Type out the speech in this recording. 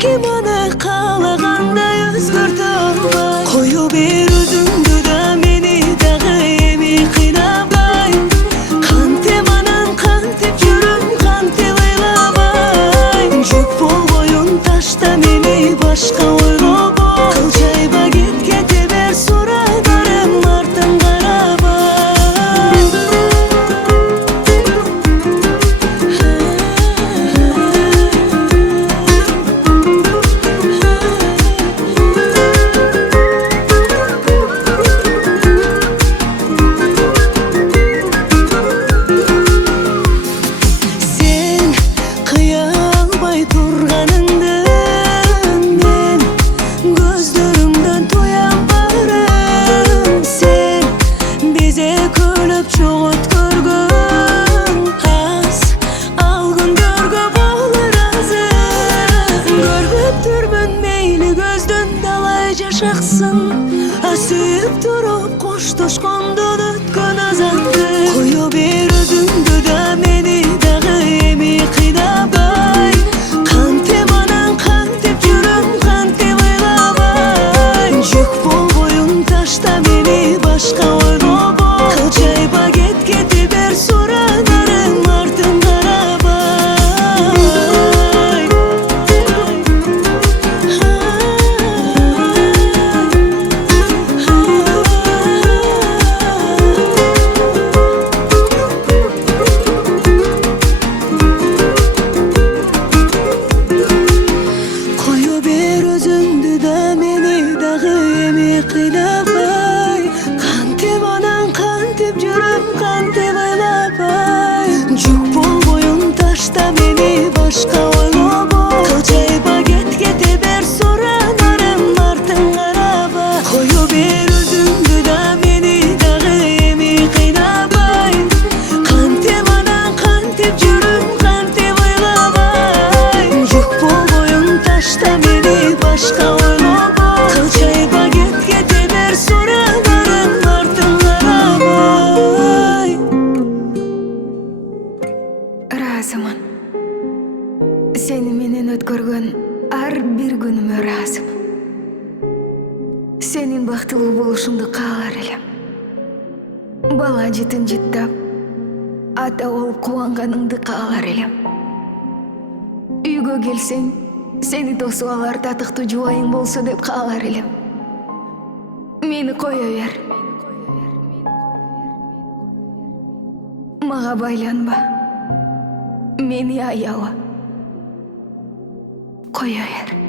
kim onu kalagандай özgürte albay. Koyu bir özüңdü da meni dagı emi kıynabay. Kantep anan kantep жүрүм kantep aylabay. Жүк болбойун ташта мени башка ойлобой. Кылчайба кете бер сурадарым артын карабай. Sen кыя албай турганыңды мен көздөрүңдөн туям барым. Sen бизе күлүп чогот көргөн аз ал күндөргө болор азыр. Көргөптүрмүн мейли көздөн далай жашаксын, сүйүп туруп коштошкондон өткөн азапты. Кою бер өзүңдү да мени дагы эми кыйнабай. Кантеп анан кантеп жүрүм кантеп ыйлабай. Жүк болбойун ташта мени башка ойлобой. Кылчайба кете бер сурадарым артын карабай. Кою бер өзүңдү да мени дагы эми кыйнабай. Кантеп анан кантеп жүрүм кантеп ыйлабай. Жүк болбойун ташта мени башка ойлобой. Кылчайба кете бер сурадарым артын карабай. Кою бер өзүңдү да мени дагы эми кыйнабай. Кантеп анан кантеп жүрүм кантеп ыйлабай. Жүк болбойун ташта мени башка ойлобой. Кылчайба кете бер сурадарым артын карабай. Ыраазымын. Сени менен өткөргөн ар бир күнүмө ыраазымын. Сенин бактылуу болушуңду каалар элем. Бала жытын жыттап, ата болуп кубанганыңды каалар элем. Үйгө келсең, сени тосуп алар татыктуу жубайың болсо деп каалар элем. Мени кое бер. Мага байланба. Мени аяба. Кое бер.